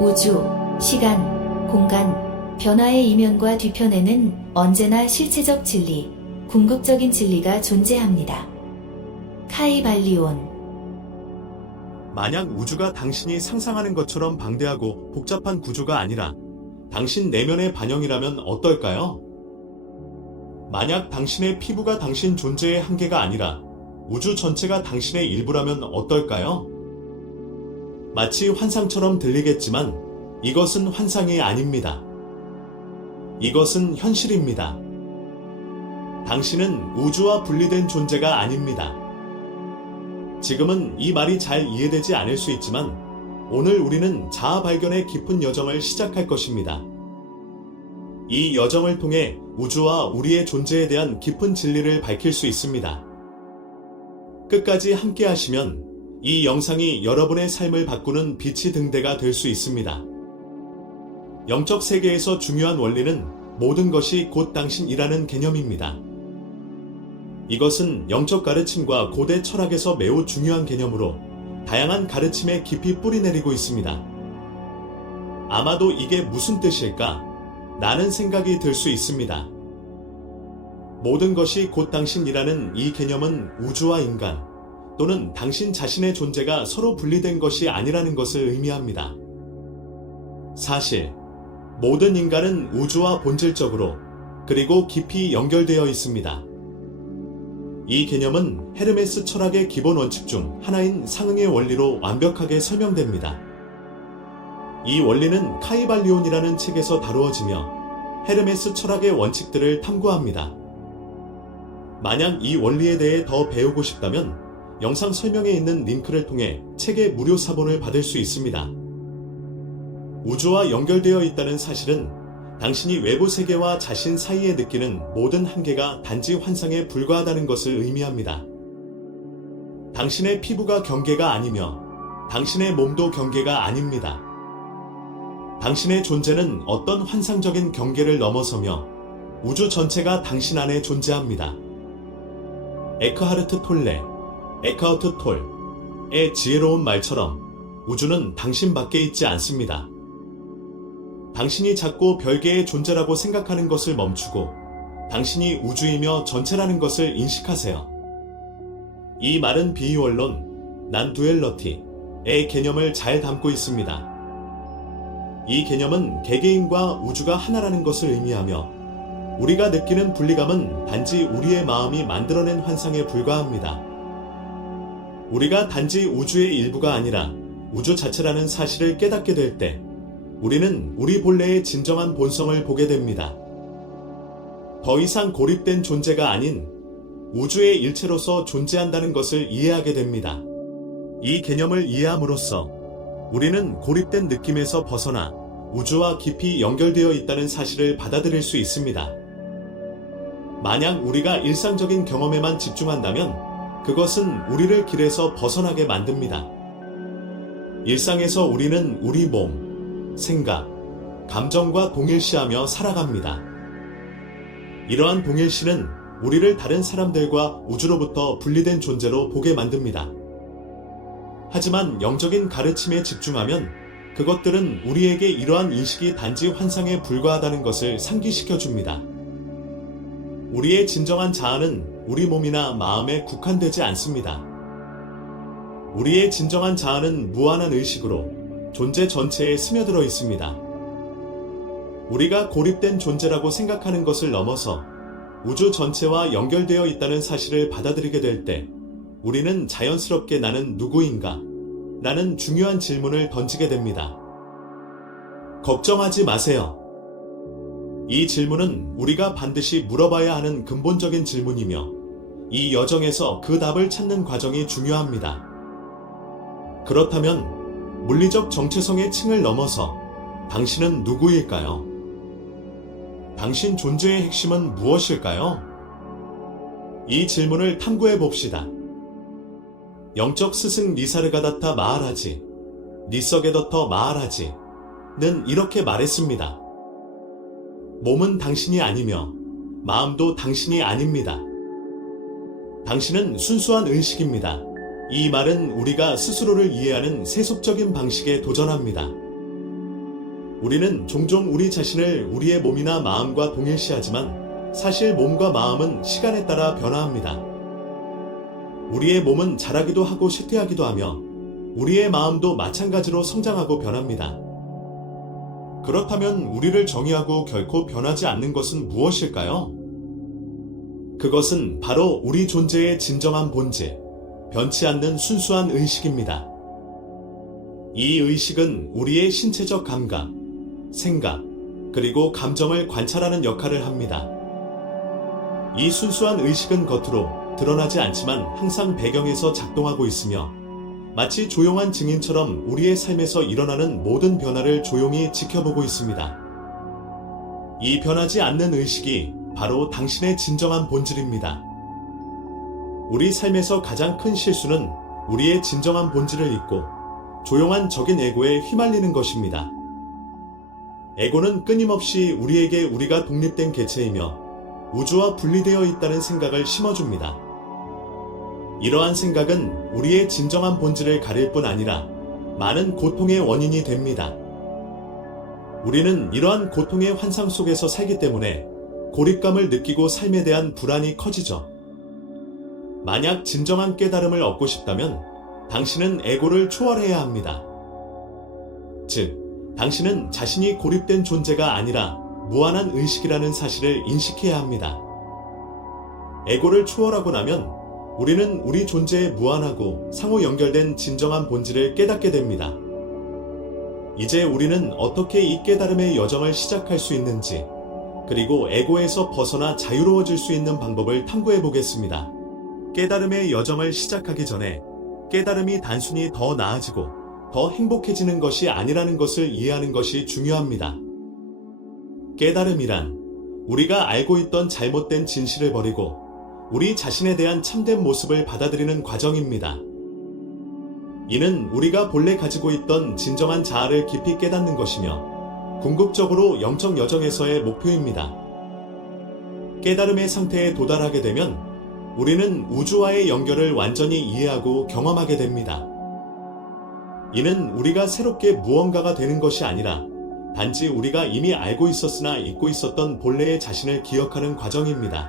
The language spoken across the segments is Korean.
우주, 시간, 공간, 변화의 이면과 뒤편에는 언제나 실체적 진리, 궁극적인 진리가 존재합니다. 카이 발리온. 만약 우주가 당신이 상상하는 것처럼 방대하고 복잡한 구조가 아니라 당신 내면의 반영이라면 어떨까요? 만약 당신의 피부가 당신 존재의 한계가 아니라 우주 전체가 당신의 일부라면 어떨까요? 마치 환상처럼 들리겠지만 이것은 환상이 아닙니다. 이것은 현실입니다. 당신은 우주와 분리된 존재가 아닙니다. 지금은 이 말이 잘 이해되지 않을 수 있지만 오늘 우리는 자아 발견의 깊은 여정을 시작할 것입니다. 이 여정을 통해 우주와 우리의 존재에 대한 깊은 진리를 밝힐 수 있습니다. 끝까지 함께 하시면 이 영상이 여러분의 삶을 바꾸는 빛이 등대가 될 수 있습니다. 영적 세계에서 중요한 원리는 모든 것이 곧 당신이라는 개념입니다. 이것은 영적 가르침과 고대 철학에서 매우 중요한 개념으로 다양한 가르침에 깊이 뿌리내리고 있습니다. 아마도 이게 무슨 뜻일까? 라는 생각이 들 수 있습니다. 모든 것이 곧 당신이라는 이 개념은 우주와 인간 또는 당신 자신의 존재가 서로 분리된 것이 아니라는 것을 의미합니다. 사실 모든 인간은 우주와 본질적으로 그리고 깊이 연결되어 있습니다. 이 개념은 헤르메스 철학의 기본 원칙 중 하나인 상응의 원리로 완벽하게 설명됩니다. 이 원리는 카이발리온이라는 책에서 다루어지며 헤르메스 철학의 원칙들을 탐구합니다. 만약 이 원리에 대해 더 배우고 싶다면 영상 설명에 있는 링크를 통해 책의 무료 사본을 받을 수 있습니다. 우주와 연결되어 있다는 사실은 당신이 외부 세계와 자신 사이에 느끼는 모든 한계가 단지 환상에 불과하다는 것을 의미합니다. 당신의 피부가 경계가 아니며 당신의 몸도 경계가 아닙니다. 당신의 존재는 어떤 환상적인 경계를 넘어서며 우주 전체가 당신 안에 존재합니다. 에크하르트 톨레의 지혜로운 말처럼 우주는 당신 밖에 있지 않습니다. 당신이 작고 별개의 존재라고 생각하는 것을 멈추고 당신이 우주이며 전체라는 것을 인식하세요. 이 말은 비이원론, 난두엘러티의 개념을 잘 담고 있습니다. 이 개념은 개개인과 우주가 하나라는 것을 의미하며 우리가 느끼는 분리감은 단지 우리의 마음이 만들어낸 환상에 불과합니다. 우리가 단지 우주의 일부가 아니라 우주 자체라는 사실을 깨닫게 될 때 우리는 우리 본래의 진정한 본성을 보게 됩니다. 더 이상 고립된 존재가 아닌 우주의 일체로서 존재한다는 것을 이해하게 됩니다. 이 개념을 이해함으로써 우리는 고립된 느낌에서 벗어나 우주와 깊이 연결되어 있다는 사실을 받아들일 수 있습니다. 만약 우리가 일상적인 경험에만 집중한다면 그것은 우리를 길에서 벗어나게 만듭니다. 일상에서 우리는 우리 몸, 생각, 감정과 동일시하며 살아갑니다. 이러한 동일시는 우리를 다른 사람들과 우주로부터 분리된 존재로 보게 만듭니다. 하지만 영적인 가르침에 집중하면 그것들은 우리에게 이러한 인식이 단지 환상에 불과하다는 것을 상기시켜 줍니다. 우리의 진정한 자아는 우리 몸이나 마음에 국한되지 않습니다. 우리의 진정한 자아는 무한한 의식으로 존재 전체에 스며들어 있습니다. 우리가 고립된 존재라고 생각하는 것을 넘어서 우주 전체와 연결되어 있다는 사실을 받아들이게 될 때 우리는 자연스럽게 나는 누구인가? 라는 중요한 질문을 던지게 됩니다. 걱정하지 마세요. 이 질문은 우리가 반드시 물어봐야 하는 근본적인 질문이며 이 여정에서 그 답을 찾는 과정이 중요합니다. 그렇다면 물리적 정체성의 층을 넘어서 당신은 누구일까요? 당신 존재의 핵심은 무엇일까요? 이 질문을 탐구해 봅시다. 영적 스승 니사르가다타 마하라지, 니서게더터 마하라지는 이렇게 말했습니다. 몸은 당신이 아니며 마음도 당신이 아닙니다. 당신은 순수한 의식입니다. 이 말은 우리가 스스로를 이해하는 세속적인 방식에 도전합니다. 우리는 종종 우리 자신을 우리의 몸이나 마음과 동일시하지만 사실 몸과 마음은 시간에 따라 변화합니다. 우리의 몸은 자라기도 하고 쇠퇴하기도 하며 우리의 마음도 마찬가지로 성장하고 변합니다. 그렇다면 우리를 정의하고 결코 변하지 않는 것은 무엇일까요? 그것은 바로 우리 존재의 진정한 본질, 변치 않는 순수한 의식입니다. 이 의식은 우리의 신체적 감각, 생각, 그리고 감정을 관찰하는 역할을 합니다. 이 순수한 의식은 겉으로 드러나지 않지만 항상 배경에서 작동하고 있으며 마치 조용한 증인처럼 우리의 삶에서 일어나는 모든 변화를 조용히 지켜보고 있습니다. 이 변하지 않는 의식이 바로 당신의 진정한 본질입니다. 우리 삶에서 가장 큰 실수는 우리의 진정한 본질을 잊고 조용한 적인 에고에 휘말리는 것입니다. 에고는 끊임없이 우리에게 우리가 독립된 개체이며 우주와 분리되어 있다는 생각을 심어줍니다. 이러한 생각은 우리의 진정한 본질을 가릴 뿐 아니라 많은 고통의 원인이 됩니다. 우리는 이러한 고통의 환상 속에서 살기 때문에 고립감을 느끼고 삶에 대한 불안이 커지죠. 만약 진정한 깨달음을 얻고 싶다면 당신은 에고를 초월해야 합니다. 즉, 당신은 자신이 고립된 존재가 아니라 무한한 의식이라는 사실을 인식해야 합니다. 에고를 초월하고 나면 우리는 우리 존재의 무한하고 상호 연결된 진정한 본질을 깨닫게 됩니다. 이제 우리는 어떻게 이 깨달음의 여정을 시작할 수 있는지, 그리고 에고에서 벗어나 자유로워질 수 있는 방법을 탐구해 보겠습니다. 깨달음의 여정을 시작하기 전에 깨달음이 단순히 더 나아지고 더 행복해지는 것이 아니라는 것을 이해하는 것이 중요합니다. 깨달음이란 우리가 알고 있던 잘못된 진실을 버리고 우리 자신에 대한 참된 모습을 받아들이는 과정입니다. 이는 우리가 본래 가지고 있던 진정한 자아를 깊이 깨닫는 것이며 궁극적으로 영적 여정에서의 목표입니다. 깨달음의 상태에 도달하게 되면 우리는 우주와의 연결을 완전히 이해하고 경험하게 됩니다. 이는 우리가 새롭게 무언가가 되는 것이 아니라 단지 우리가 이미 알고 있었으나 잊고 있었던 본래의 자신을 기억하는 과정입니다.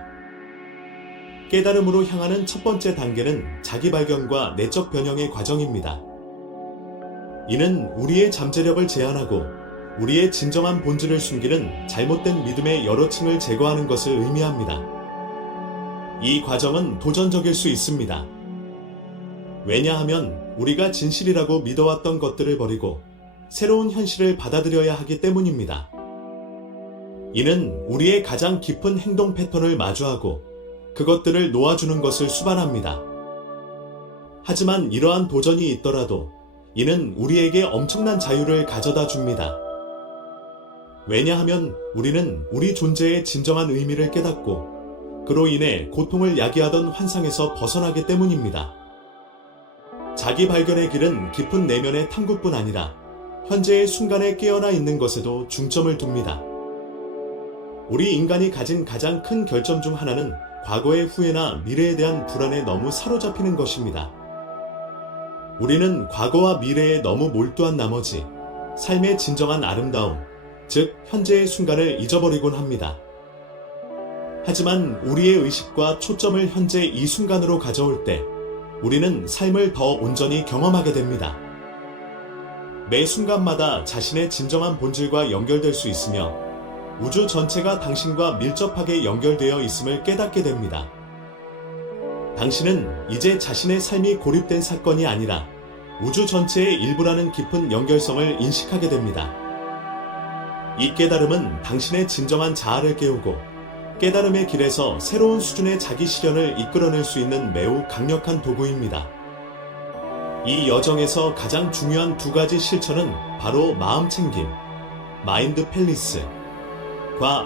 깨달음으로 향하는 첫 번째 단계는 자기 발견과 내적 변형의 과정입니다. 이는 우리의 잠재력을 제한하고 우리의 진정한 본질을 숨기는 잘못된 믿음의 여러 층을 제거하는 것을 의미합니다. 이 과정은 도전적일 수 있습니다. 왜냐하면 우리가 진실이라고 믿어왔던 것들을 버리고 새로운 현실을 받아들여야 하기 때문입니다. 이는 우리의 가장 깊은 행동 패턴을 마주하고 그것들을 놓아주는 것을 수반합니다. 하지만 이러한 도전이 있더라도 이는 우리에게 엄청난 자유를 가져다 줍니다. 왜냐하면 우리는 우리 존재의 진정한 의미를 깨닫고 그로 인해 고통을 야기하던 환상에서 벗어나기 때문입니다. 자기 발견의 길은 깊은 내면의 탐구뿐 아니라 현재의 순간에 깨어나 있는 것에도 중점을 둡니다. 우리 인간이 가진 가장 큰 결점 중 하나는 과거의 후회나 미래에 대한 불안에 너무 사로잡히는 것입니다. 우리는 과거와 미래에 너무 몰두한 나머지 삶의 진정한 아름다움, 즉 현재의 순간을 잊어버리곤 합니다. 하지만 우리의 의식과 초점을 현재 이 순간으로 가져올 때 우리는 삶을 더 온전히 경험하게 됩니다. 매 순간마다 자신의 진정한 본질과 연결될 수 있으며 우주 전체가 당신과 밀접하게 연결되어 있음을 깨닫게 됩니다. 당신은 이제 자신의 삶이 고립된 사건이 아니라 우주 전체의 일부라는 깊은 연결성을 인식하게 됩니다. 이 깨달음은 당신의 진정한 자아를 깨우고 깨달음의 길에서 새로운 수준의 자기 실현을 이끌어낼 수 있는 매우 강력한 도구입니다. 이 여정에서 가장 중요한 두 가지 실천은 바로 마음 챙김, 마인드 팰리스과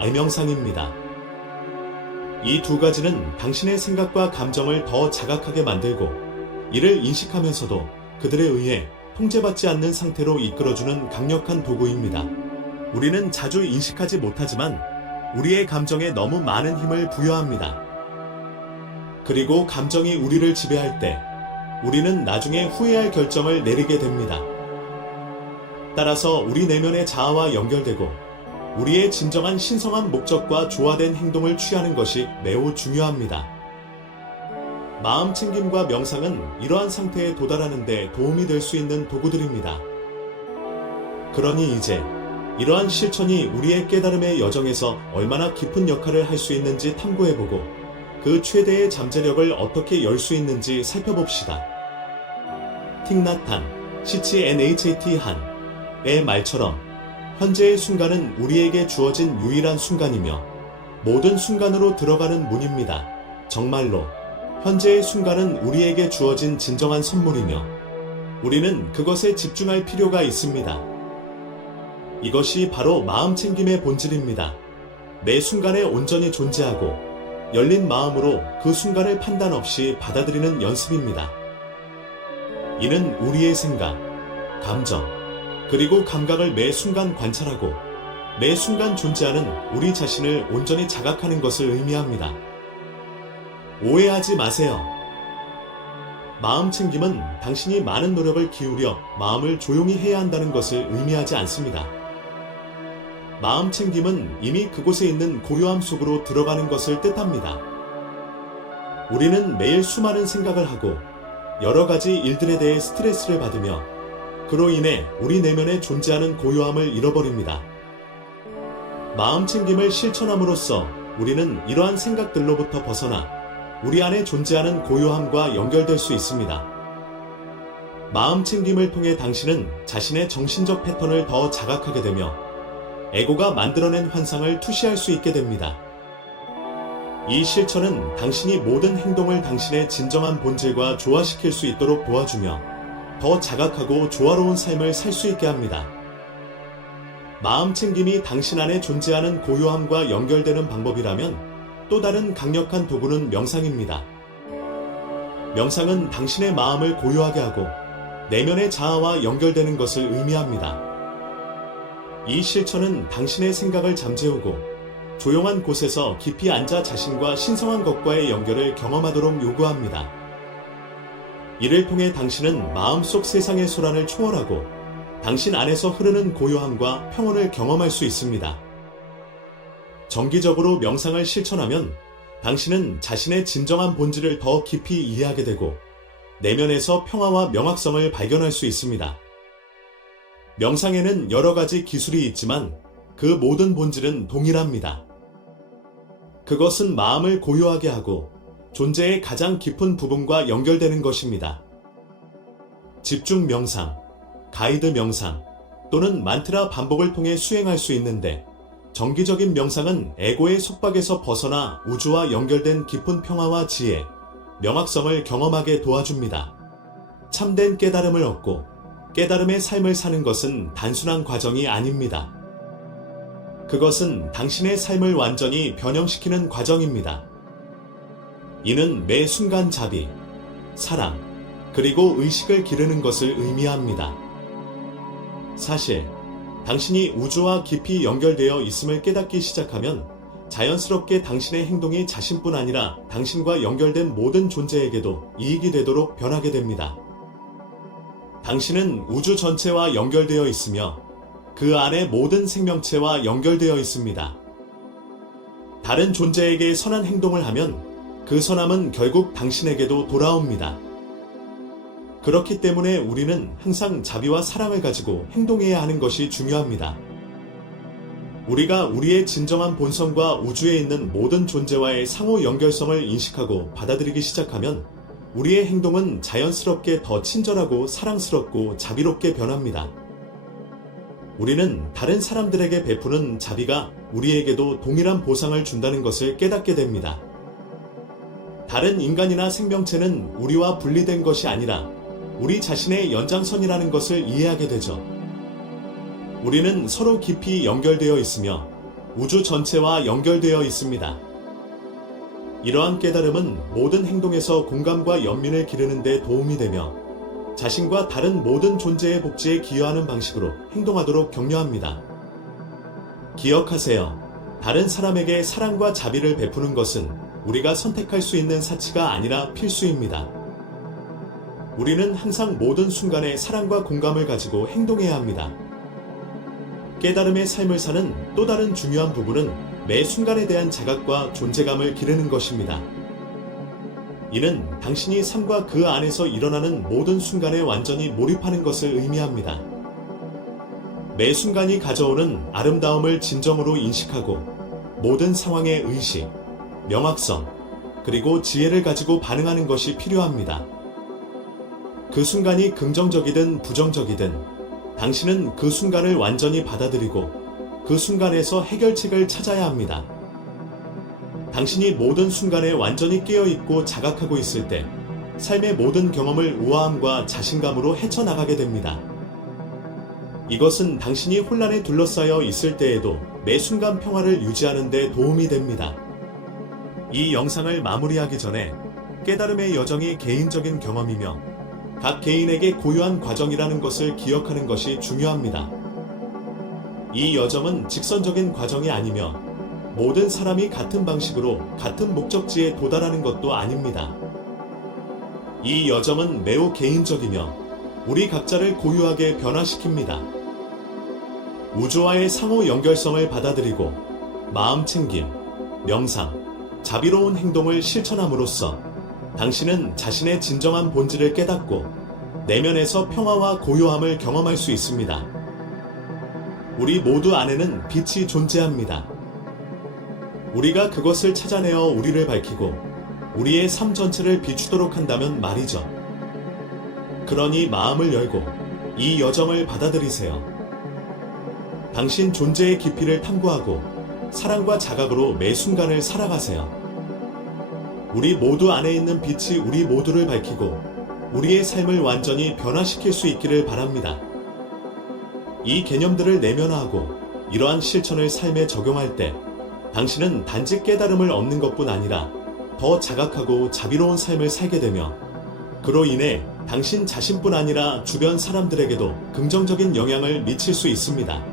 알명상입니다. 이 두 가지는 당신의 생각과 감정을 더 자각하게 만들고 이를 인식하면서도 그들에 의해 통제받지 않는 상태로 이끌어주는 강력한 도구입니다. 우리는 자주 인식하지 못하지만 우리의 감정에 너무 많은 힘을 부여합니다. 그리고 감정이 우리를 지배할 때 우리는 나중에 후회할 결정을 내리게 됩니다. 따라서 우리 내면의 자아와 연결되고 우리의 진정한 신성한 목적과 조화된 행동을 취하는 것이 매우 중요합니다. 마음 챙김과 명상은 이러한 상태에 도달하는 데 도움이 될 수 있는 도구들입니다. 그러니 이제 이러한 실천이 우리의 깨달음의 여정에서 얼마나 깊은 역할을 할 수 있는지 탐구해보고 그 최대의 잠재력을 어떻게 열 수 있는지 살펴봅시다. 틱나탄, CHNHAT 한의 말처럼 현재의 순간은 우리에게 주어진 유일한 순간이며 모든 순간으로 들어가는 문입니다. 정말로 현재의 순간은 우리에게 주어진 진정한 선물이며 우리는 그것에 집중할 필요가 있습니다. 이것이 바로 마음 챙김의 본질입니다. 매 순간에 온전히 존재하고 열린 마음으로 그 순간을 판단 없이 받아들이는 연습입니다. 이는 우리의 생각, 감정, 그리고 감각을 매 순간 관찰하고 매 순간 존재하는 우리 자신을 온전히 자각하는 것을 의미합니다. 오해하지 마세요. 마음 챙김은 당신이 많은 노력을 기울여 마음을 조용히 해야 한다는 것을 의미하지 않습니다. 마음 챙김은 이미 그곳에 있는 고요함 속으로 들어가는 것을 뜻합니다. 우리는 매일 수많은 생각을 하고 여러 가지 일들에 대해 스트레스를 받으며 그로 인해 우리 내면에 존재하는 고요함을 잃어버립니다. 마음 챙김을 실천함으로써 우리는 이러한 생각들로부터 벗어나 우리 안에 존재하는 고요함과 연결될 수 있습니다. 마음 챙김을 통해 당신은 자신의 정신적 패턴을 더 자각하게 되며 에고가 만들어낸 환상을 투시할 수 있게 됩니다. 이 실천은 당신이 모든 행동을 당신의 진정한 본질과 조화시킬 수 있도록 도와주며 더 자각하고 조화로운 삶을 살 수 있게 합니다. 마음 챙김이 당신 안에 존재하는 고요함과 연결되는 방법이라면 또 다른 강력한 도구는 명상입니다. 명상은 당신의 마음을 고요하게 하고 내면의 자아와 연결되는 것을 의미합니다. 이 실천은 당신의 생각을 잠재우고 조용한 곳에서 깊이 앉아 자신과 신성한 것과의 연결을 경험하도록 요구합니다. 이를 통해 당신은 마음속 세상의 소란을 초월하고 당신 안에서 흐르는 고요함과 평온을 경험할 수 있습니다. 정기적으로 명상을 실천하면 당신은 자신의 진정한 본질을 더 깊이 이해하게 되고 내면에서 평화와 명확성을 발견할 수 있습니다. 명상에는 여러 가지 기술이 있지만 그 모든 본질은 동일합니다. 그것은 마음을 고요하게 하고 존재의 가장 깊은 부분과 연결되는 것입니다. 집중 명상, 가이드 명상 또는 만트라 반복을 통해 수행할 수 있는데 정기적인 명상은 에고의 속박에서 벗어나 우주와 연결된 깊은 평화와 지혜, 명확성을 경험하게 도와줍니다. 참된 깨달음을 얻고 깨달음의 삶을 사는 것은 단순한 과정이 아닙니다. 그것은 당신의 삶을 완전히 변형시키는 과정입니다. 이는 매 순간 자비, 사랑, 그리고 의식을 기르는 것을 의미합니다. 사실, 당신이 우주와 깊이 연결되어 있음을 깨닫기 시작하면 자연스럽게 당신의 행동이 자신뿐 아니라 당신과 연결된 모든 존재에게도 이익이 되도록 변하게 됩니다. 당신은 우주 전체와 연결되어 있으며 그 안에 모든 생명체와 연결되어 있습니다. 다른 존재에게 선한 행동을 하면 그 선함은 결국 당신에게도 돌아옵니다. 그렇기 때문에 우리는 항상 자비와 사랑을 가지고 행동해야 하는 것이 중요합니다. 우리가 우리의 진정한 본성과 우주에 있는 모든 존재와의 상호 연결성을 인식하고 받아들이기 시작하면 우리의 행동은 자연스럽게 더 친절하고 사랑스럽고 자비롭게 변합니다. 우리는 다른 사람들에게 베푸는 자비가 우리에게도 동일한 보상을 준다는 것을 깨닫게 됩니다. 다른 인간이나 생명체는 우리와 분리된 것이 아니라 우리 자신의 연장선이라는 것을 이해하게 되죠. 우리는 서로 깊이 연결되어 있으며 우주 전체와 연결되어 있습니다. 이러한 깨달음은 모든 행동에서 공감과 연민을 기르는 데 도움이 되며 자신과 다른 모든 존재의 복지에 기여하는 방식으로 행동하도록 격려합니다. 기억하세요. 다른 사람에게 사랑과 자비를 베푸는 것은 우리가 선택할 수 있는 사치가 아니라 필수입니다. 우리는 항상 모든 순간에 사랑과 공감을 가지고 행동해야 합니다. 깨달음의 삶을 사는 또 다른 중요한 부분은 매 순간에 대한 자각과 존재감을 기르는 것입니다. 이는 당신이 삶과 그 안에서 일어나는 모든 순간에 완전히 몰입하는 것을 의미합니다. 매 순간이 가져오는 아름다움을 진정으로 인식하고 모든 상황의 의식, 명확성, 그리고 지혜를 가지고 반응하는 것이 필요합니다. 그 순간이 긍정적이든 부정적이든 당신은 그 순간을 완전히 받아들이고 그 순간에서 해결책을 찾아야 합니다. 당신이 모든 순간에 완전히 깨어있고 자각하고 있을 때 삶의 모든 경험을 우아함과 자신감으로 헤쳐나가게 됩니다. 이것은 당신이 혼란에 둘러싸여 있을 때에도 매 순간 평화를 유지하는 데 도움이 됩니다. 이 영상을 마무리하기 전에 깨달음의 여정이 개인적인 경험이며 각 개인에게 고유한 과정이라는 것을 기억하는 것이 중요합니다. 이 여정은 직선적인 과정이 아니며 모든 사람이 같은 방식으로 같은 목적지에 도달하는 것도 아닙니다. 이 여정은 매우 개인적이며 우리 각자를 고유하게 변화시킵니다. 우주와의 상호 연결성을 받아들이고 마음 챙김, 명상, 자비로운 행동을 실천함으로써 당신은 자신의 진정한 본질을 깨닫고 내면에서 평화와 고요함을 경험할 수 있습니다. 우리 모두 안에는 빛이 존재합니다. 우리가 그것을 찾아내어 우리를 밝히고 우리의 삶 전체를 비추도록 한다면 말이죠. 그러니 마음을 열고 이 여정을 받아들이세요. 당신 존재의 깊이를 탐구하고 사랑과 자각으로 매 순간을 살아가세요. 우리 모두 안에 있는 빛이 우리 모두를 밝히고 우리의 삶을 완전히 변화시킬 수 있기를 바랍니다. 이 개념들을 내면화하고 이러한 실천을 삶에 적용할 때 당신은 단지 깨달음을 얻는 것뿐 아니라 더 자각하고 자비로운 삶을 살게 되며 그로 인해 당신 자신뿐 아니라 주변 사람들에게도 긍정적인 영향을 미칠 수 있습니다.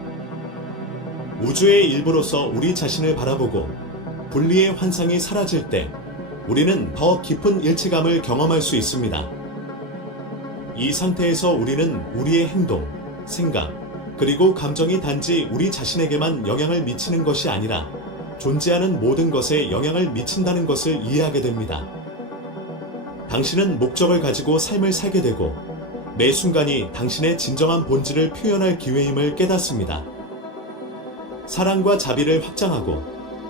우주의 일부로서 우리 자신을 바라보고 분리의 환상이 사라질 때 우리는 더 깊은 일체감을 경험할 수 있습니다. 이 상태에서 우리는 우리의 행동, 생각, 그리고 감정이 단지 우리 자신에게만 영향을 미치는 것이 아니라 존재하는 모든 것에 영향을 미친다는 것을 이해하게 됩니다. 당신은 목적을 가지고 삶을 살게 되고 매 순간이 당신의 진정한 본질을 표현할 기회임을 깨닫습니다. 사랑과 자비를 확장하고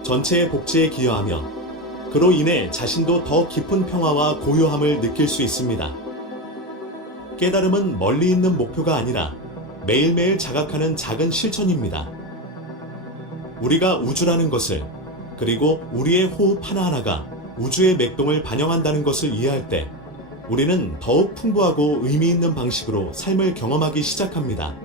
전체의 복지에 기여하며 그로 인해 자신도 더 깊은 평화와 고요함을 느낄 수 있습니다. 깨달음은 멀리 있는 목표가 아니라 매일매일 자각하는 작은 실천입니다. 우리가 우주라는 것을 그리고 우리의 호흡 하나하나가 우주의 맥동을 반영한다는 것을 이해할 때 우리는 더욱 풍부하고 의미 있는 방식으로 삶을 경험하기 시작합니다.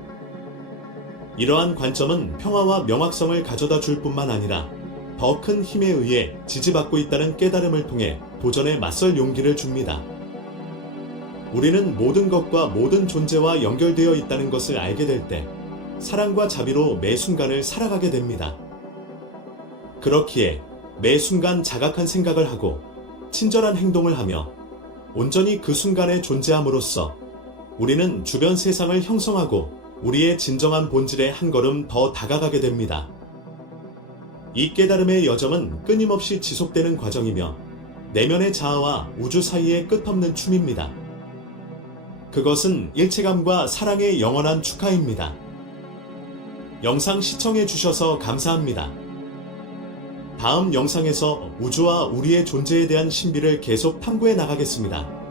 이러한 관점은 평화와 명확성을 가져다 줄 뿐만 아니라 더 큰 힘에 의해 지지받고 있다는 깨달음을 통해 도전에 맞설 용기를 줍니다. 우리는 모든 것과 모든 존재와 연결되어 있다는 것을 알게 될 때 사랑과 자비로 매 순간을 살아가게 됩니다. 그렇기에 매 순간 자각한 생각을 하고 친절한 행동을 하며 온전히 그 순간에 존재함으로써 우리는 주변 세상을 형성하고 우리의 진정한 본질에 한 걸음 더 다가가게 됩니다. 이 깨달음의 여정은 끊임없이 지속되는 과정이며 내면의 자아와 우주 사이의 끝없는 춤입니다. 그것은 일체감과 사랑의 영원한 축하입니다. 영상 시청해 주셔서 감사합니다. 다음 영상에서 우주와 우리의 존재에 대한 신비를 계속 탐구해 나가겠습니다.